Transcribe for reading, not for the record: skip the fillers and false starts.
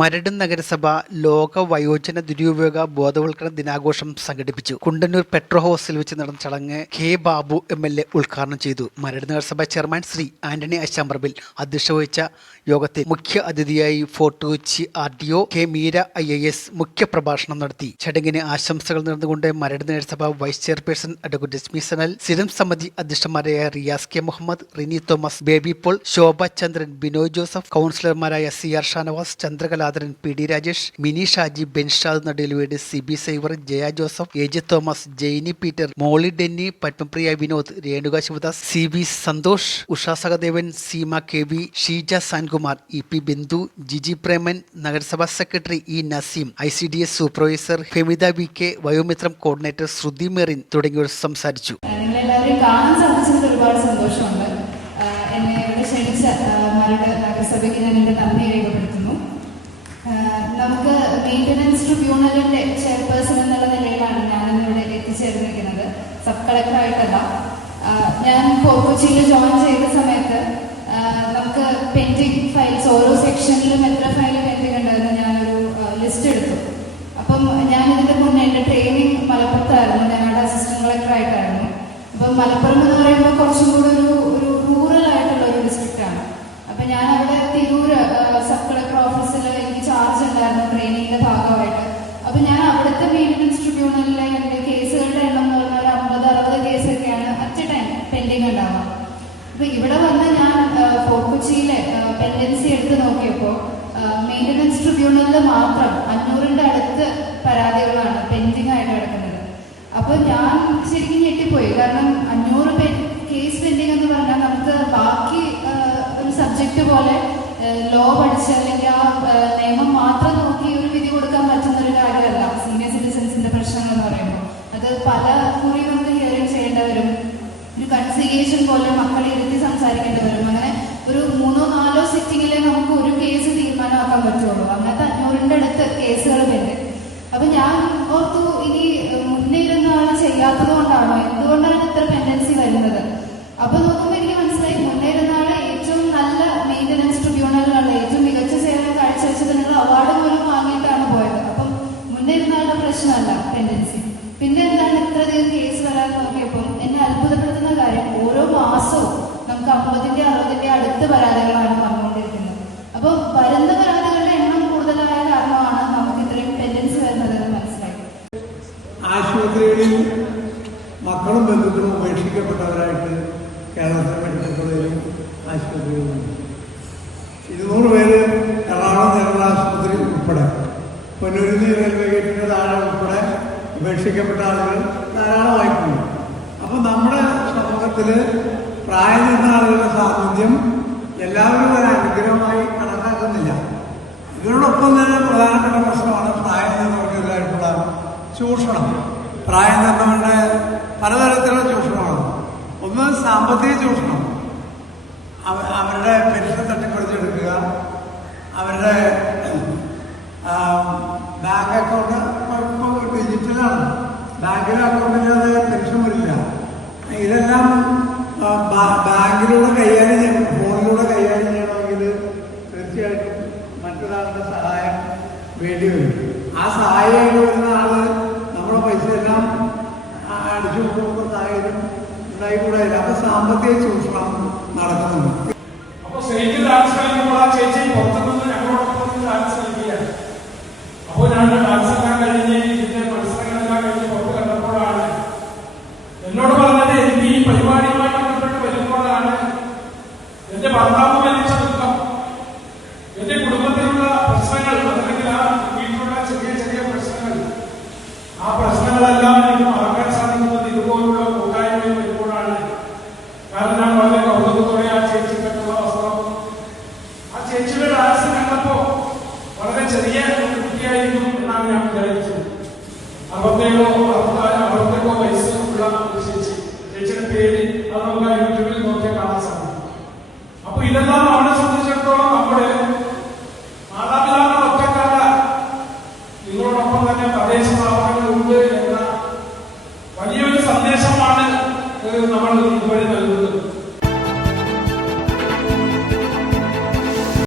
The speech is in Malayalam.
മരട് നഗരസഭ ലോക വയോജന ദുരുപയോഗ ബോധവൽക്കരണ ദിനാഘോഷം സംഘടിപ്പിച്ചു. കുണ്ടന്നൂർ പെട്രോ ഹൗസിൽ വെച്ച് നടന്ന ചടങ്ങ് കെ ബാബു MLA ഉദ്ഘാടനം ചെയ്തു. മരട് നഗരസഭ ചെയർമാൻ ശ്രീ ആന്റണി അശാമ്പറമ്പിൽ അധ്യക്ഷത വഹിച്ച യോഗത്തിൽ മുഖ്യ അതിഥിയായി Fort Kochi RDO K Meera IAS മുഖ്യ പ്രഭാഷണം നടത്തി. ചടങ്ങിന് ആശംസകൾ നേർന്നുകൊണ്ട് മരട് നഗരസഭ vice chairperson advocate Rashmi Sanal, സ്ഥിരം സമിതി അധ്യക്ഷന്മാരായ റിയാസ് കെ മുഹമ്മദ്, റിനി തോമസ്, ബേബി പോൾ, ശോഭ ചന്ദ്രൻ, ബിനോയ് ജോസഫ്, കൗൺസിലർമാരായ CR ഷാനവാസ്, ചന്ദ്രകലാധരൻ, PD രാജേഷ്, മിനി ഷാജി, ബെൻഷാദ് നടുവിൽവേട്, CB സൈവർ, Jaya Joseph, AJ Thomas, Jainy Peter, Molly Denny, Padmapriya Vinod, Renuka Sivadas, CB Santhosh, Usha Sahadevan, Seema KV, Sheeja Sankumar, EP Bindu, Jiji Preman, നഗരസഭാ secretary E Naseem, ICDS supervisor Femitha VK, Vayomithram coordinator Shruthi Merin തുടങ്ങിയവർ സംസാരിച്ചു. ഒരുപാട് സന്തോഷമുണ്ട്. എന്നെ ഇവിടെ ക്ഷണിച്ച മരട് നഗരസഭയ്ക്ക് ഞാൻ എൻ്റെ നന്ദി രേഖപ്പെടുത്തുന്നു. നമുക്ക് മെയിൻ്റനൻസ് ട്രിബ്യൂണലിൻ്റെ ചെയർപേഴ്സൺ എന്നുള്ള നിലയിലാണ് ഞാനിന്നിവിടെ എത്തിച്ചേർന്നിരിക്കുന്നത്, സബ് കളക്ടറായിട്ടല്ല. ഞാൻ കൊച്ചിയിൽ ജോയിൻ ചെയ്ത സമയത്ത് നമുക്ക് പെൻഡിങ് ഫയൽസ് ഓരോ സെക്ഷനിലും എത്ര ഫയൽ പെൻഡിങ് ഉണ്ടായിരുന്നു ഞാനൊരു ലിസ്റ്റ് എടുത്തു. അപ്പം ഞാനിതിൻ്റെ മുന്നേ എൻ്റെ ട്രെയിനിങ് മലപ്പുറത്തായിരുന്നു, ഞാൻ അവിടെ അസിസ്റ്റന്റ് കളക്ടറായിട്ടായിരുന്നു. അപ്പം മലപ്പുറം എന്ന് പറയുമ്പോൾ കുറച്ചും കൂടെ ഒരു റൂറൽ ആയിട്ടുള്ള ഒരു ഡിസ്ട്രിക്റ്റാണ്. അപ്പം ഞാൻ അവിടെ തിരൂര് സബ് കളക്ടർ ഓഫീസിൽ എനിക്ക് ചാർജ് ഉണ്ടായിരുന്നു ട്രെയിനിങ്ങിന്റെ ഭാഗമായിട്ട്. അപ്പം ഞാൻ അവിടുത്തെ മെയിൻ്റനൻസ് ട്രിബ്യൂണലിലെ എൻ്റെ കേസുകളുടെ എണ്ണം എന്ന് പറഞ്ഞാൽ 50-60 കേസൊക്കെയാണ് അറ്റ് എ ടൈം പെൻഡിങ് ഉണ്ടാവുക. അപ്പം ഇവിടെ വന്ന് ഞാൻ ഫോർട്ട് കൊച്ചിയിലെ പെൻഡൻസി എടുത്ത് നോക്കിയപ്പോൾ മെയിൻ്റനൻസ് ട്രിബ്യൂണലിൽ മാത്രം 500ന്റെ അടുത്ത് പരാതികളാണ് പെൻഡിങ് ആയിട്ട് കിടക്കുന്നത്. അപ്പൊ ഞാൻ ശരിക്കും ഞെട്ടിപ്പോയി. കാരണം 500 കേസ് പെൻഡിങ് എന്ന് പറഞ്ഞാൽ നമുക്ക് ബാക്കി ഒരു സബ്ജക്റ്റ് പോലെ ലോ പഠിച്ച് അല്ലെങ്കിൽ ആ നിയമം മാത്രം നോക്കി ഒരു വിധി കൊടുക്കാൻ പറ്റുന്ന ഒരു കാര്യമല്ല സീനിയർ സിറ്റിസൺസിന്റെ പ്രശ്നങ്ങൾ എന്ന് പറയുമ്പോൾ. അത് പല കുറി നമുക്ക് ഹിയറിംഗ് ചെയ്യേണ്ടി വരും, ഒരു കൺസിലിയേഷൻ പോലെ മക്കളെ ഇരുത്തി സംസാരിക്കേണ്ടി വരും. അങ്ങനെ ഒരു 3-4 സിറ്റിങ്ങിലെ നമുക്ക് ഒരു കേസ് തീരുമാനമാക്കാൻ പറ്റുള്ളൂ. അങ്ങനത്തെ 500ന്റെ അടുത്ത് കേസുകൾ പെൻഡിങ്. അപ്പൊ ഞാൻ ഓർത്തു, ഇനി മുന്നേ ഇരുന്ന ആൾ ചെയ്യാത്തത് കൊണ്ടാണോ, എന്തുകൊണ്ടാണ് ഇത്ര പെൻഡൻസി വരുന്നത്? അപ്പൊ നോക്കുമ്പോൾ എനിക്ക് മനസ്സിലായി, മുന്നേ ഇരുന്ന ആള് ഏറ്റവും നല്ല മെയിൻ്റനൻസ് ട്രിബ്യൂണലിലുള്ള ഏറ്റവും മികച്ച സേവനം കാഴ്ചവെച്ചതിനുള്ള അവാർഡ് പോലും വാങ്ങിയിട്ടാണ് പോയത്. അപ്പം മുന്നേ ഇരുന്ന ആളുടെ പ്രശ്നമല്ല പെൻഡൻസി. പിന്നെ എന്താണ് ഇത്രയധികം കേസ് വരാൻ നോക്കിയപ്പോൾ എന്നെ അത്ഭുതപ്പെടുത്തുന്ന കാര്യം, ഓരോ മാസവും നമുക്ക് 50-60 അടുത്ത് പരാതികളാണ് വന്നുകൊണ്ടിരിക്കുന്നത്. അപ്പൊ വരുന്ന പരാതികളുടെ എണ്ണം കൂടുതലായ കാരണമാണ് നമുക്ക് ഇത്രയും പെൻഡൻസി വരുന്നതെന്ന് മനസ്സിലാക്കി. ആശുപത്രികളിൽ മക്കളും ബന്ധുക്കളും ഉപേക്ഷിക്കപ്പെട്ടവരായിട്ട് കേരളത്തിലെ മെഡിക്കൽ കോളേജിലും ആശുപത്രികളിലുണ്ട്. 200 പേര് എറണാകുളം ജനറൽ ആശുപത്രി ഉൾപ്പെടെ, പൊന്നൂരിൽ റെയിൽവേ ഗേറ്റിൻ്റെ താഴെ ഉൾപ്പെടെ ഉപേക്ഷിക്കപ്പെട്ട ആളുകൾ ധാരാളമായിട്ടുണ്ട്. അപ്പം നമ്മുടെ സമൂഹത്തിൽ പ്രായം ചെന്ന ആളുകളുടെ സാന്നിധ്യം എല്ലാവരും ഒരു അനുഗ്രഹമായി കണക്കാക്കുന്നില്ല. ഇതിനോടൊപ്പം തന്നെ പ്രധാനപ്പെട്ട പ്രശ്നമാണ് പ്രായം ചെന്നവർക്കെതിരായിട്ടുള്ള ചൂഷണം. പ്രായം ചെന്നവരുടെ പലതരത്തിലുള്ള ചൂഷണമാണ്. ഒന്ന് സാമ്പത്തിക ചൂഷണം, അവരുടെ പെൻഷൻ തട്ടിപ്പറിച്ചെടുക്കുക, അവരുടെ ബാങ്ക് അക്കൗണ്ട് ഇപ്പോൾ ഡിജിറ്റലാണ്, ബാങ്കിലെ അക്കൗണ്ടില്ലാതെ പെൻഷൻ വരില്ല. ഇതെല്ലാം ബാങ്കിലൂടെ കൈകാര്യം ചെയ്യണം. ഫോണിലൂടെ കൈകാര്യം ചെയ്യണമെങ്കിൽ തീർച്ചയായിട്ടും മറ്റൊരാളുടെ സഹായം വേണ്ടി വരും. ആ സഹായമായിട്ട് വരുന്ന ആള് നമ്മുടെ പൈസ എല്ലാം അടിച്ചു കൊടുക്കുന്ന സാഹചര്യം ഉണ്ടായിക്കൂടായില്ല. അപ്പൊ സാമ്പത്തിക ചൂഷണം നടക്കുന്നുണ്ട്. അപ്പൊ സ്റ്റേറ്റ് ഡാൻസ് കളിക്കുമ്പോൾ ആ ചേച്ചി പുറത്തുനിന്ന് ഞങ്ങളോടൊപ്പം ഡാൻസ് കളിക്കുകയാണ്. അപ്പോൾ ഞാൻ ഡാൻസെല്ലാം കഴിഞ്ഞ് ഇതിന്റെ മത്സരങ്ങളെല്ലാം കഴിഞ്ഞ് പുറത്ത് കണ്ടപ്പോഴാണ് എന്നോട് പറഞ്ഞത്, എനിക്ക് ഈ പരിപാടിയുമായി ബന്ധപ്പെട്ട് വരുമ്പോഴാണ് എന്റെ ഭർത്താവ് മരിച്ച ദുഃഖം, എന്റെ കുടുംബത്തിലുള്ള പ്രശ്നങ്ങൾ, അല്ലെങ്കിൽ ആ വീട്ടിലുള്ള ചെറിയ ചെറിയ പ്രശ്നങ്ങൾ, ആ പ്രശ്നങ്ങളെല്ലാം എനിക്ക് മറക്കാൻ സാധിക്കുന്നത് ഇതുപോലുള്ള കൂട്ടായ്മയിൽ വരുമ്പോഴാണ്. കാരണം ഞാൻ വളരെ കൗതുകത്തോടെ ആ ചേച്ചി പറ്റുള്ള വസ്ത്രം, ആ ചേച്ചിയുടെ ഡാൻസ് കണ്ടപ്പോ വളരെ ചെറിയ കുട്ടിയായിരിക്കും എന്നാണ് ഞാൻ വിചാരിച്ചത്. 60-ഓ വയസ്സുള്ള ഒരു ചേച്ചി. ചേച്ചിയുടെ പേര് അത് നമുക്ക് യൂട്യൂബിൽ നോക്കിയാൽ കാണാൻ സാധിക്കും. അപ്പൊ ഇതെല്ലാം അവരെ സംബന്ധിച്ച്